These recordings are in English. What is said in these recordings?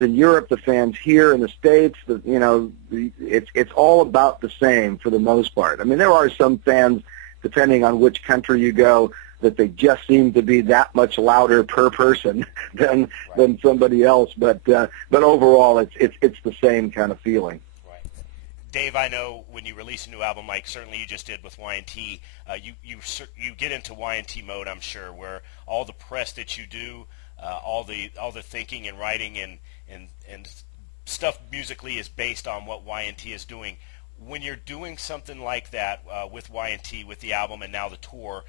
in Europe, the fans here in the States, it's all about the same for the most part. I mean, there are some fans, depending on which country you go, that they just seem to be that much louder per person than somebody else. But overall, it's the same kind of feeling. Right. Dave, I know when you release a new album, like certainly you just did with Y&T, you get into Y&T mode, I'm sure, where all the press that you do, all the thinking and writing and stuff musically is based on what Y&T is doing. When you're doing something like that with Y&T, with the album and now the tour,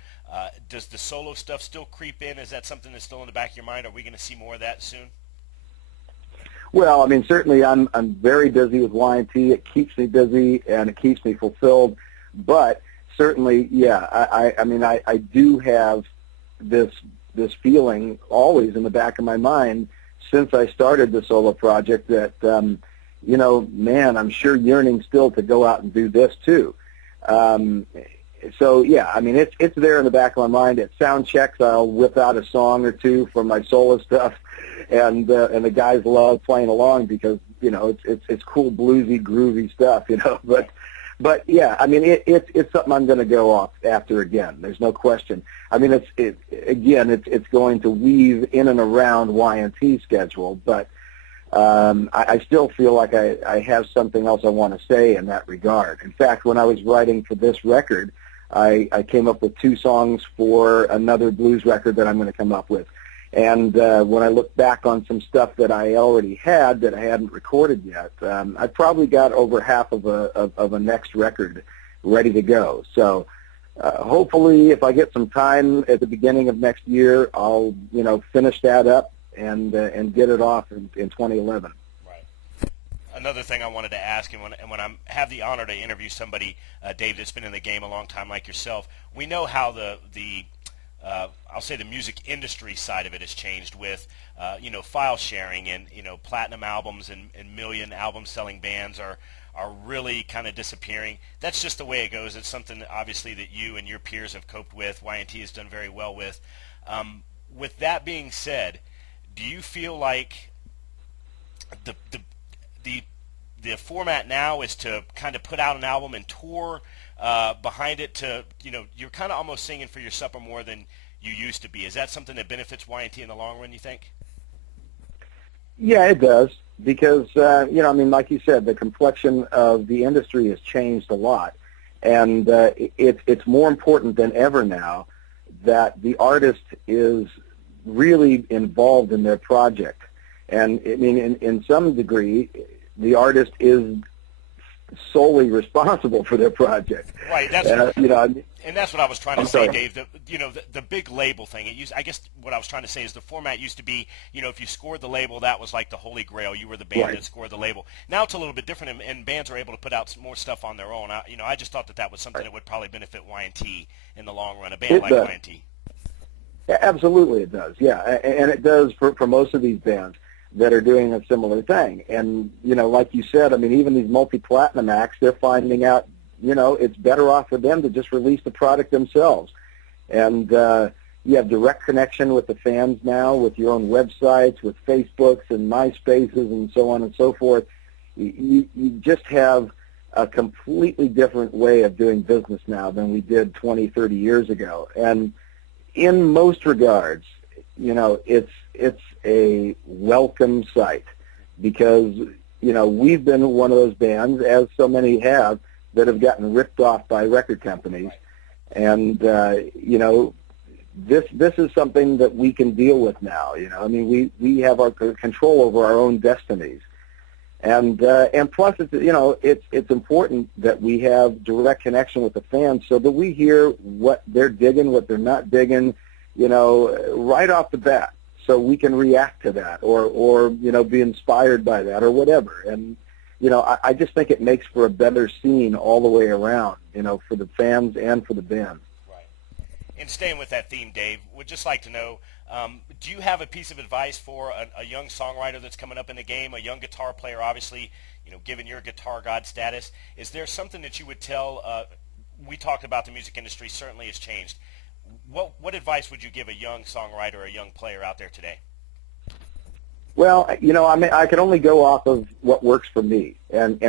does the solo stuff still creep in? Is that something that's still in the back of your mind? Are we going to see more of that soon? Well, I mean, certainly I'm very busy with Y&T. It keeps me busy and it keeps me fulfilled. But certainly, yeah, I do have this feeling always in the back of my mind since I started the solo project that, man, I'm sure yearning still to go out and do this too. So yeah, I mean, it's there in the back of my mind. At sound checks, I'll whip out a song or two from my solo stuff, and the guys love playing along because it's cool, bluesy, groovy stuff, But yeah, I mean, it's something I'm going to go off after again. There's no question. I mean, it's going to weave in and around Y&T schedule, but I still feel like I have something else I want to say in that regard. In fact, when I was writing for this record, I came up with 2 songs for another blues record that I'm going to come up with. And when I look back on some stuff that I already had that I hadn't recorded yet, I probably got over half of a next record ready to go. So hopefully, if I get some time at the beginning of next year, I'll finish that up and get it off in 2011. Right. Another thing I wanted to ask, and when I have the honor to interview somebody, Dave, that's been in the game a long time like yourself, we know how the I'll say the music industry side of it has changed with, file sharing and, platinum albums and million album selling bands are really kind of disappearing. That's just the way it goes. It's something that obviously that you and your peers have coped with. Y&T has done very well with. With that being said, do you feel like the format now is to kind of put out an album and tour behind it to, you're kind of almost singing for your supper more than you used to be. Is that something that benefits Y&T in the long run, you think? Yeah, it does because, like you said, the complexion of the industry has changed a lot. And it's more important than ever now that the artist is really involved in their project. And, I mean, in some degree, the artist is solely responsible for their project. Right. That's and that's what I was trying to say, Dave. The big label thing. I guess what I was trying to say is the format used to be, if you scored the label, that was like the holy grail. You were the band that scored the label. Now it's a little bit different, and bands are able to put out more stuff on their own. I just thought that was something that would probably benefit Y&T in the long run. A band like Y&T. Absolutely, it does. Yeah, and it does for most of these bands that are doing a similar thing. And, like you said, I mean, even these multi-platinum acts, they're finding out, it's better off for them to just release the product themselves. And you have direct connection with the fans now, with your own websites, with Facebooks and MySpaces and so on and so forth. You just have a completely different way of doing business now than we did 20, 30 years ago. And in most regards, it's a welcome sight because, we've been one of those bands, as so many have, that have gotten ripped off by record companies. And, this is something that we can deal with now. I mean, we have our control over our own destinies. And plus, it's important that we have direct connection with the fans so that we hear what they're digging, what they're not digging, right off the bat, so we can react to that or be inspired by that or whatever. And, I just think it makes for a better scene all the way around, for the fans and for the band. Right. And staying with that theme, Dave, would just like to know, do you have a piece of advice for a young songwriter that's coming up in the game, a young guitar player, obviously, given your guitar god status? Is there something that you would tell, we talked about the music industry certainly has changed. What advice would you give a young songwriter or a young player out there today? Well, I mean, I can only go off of what works for me, and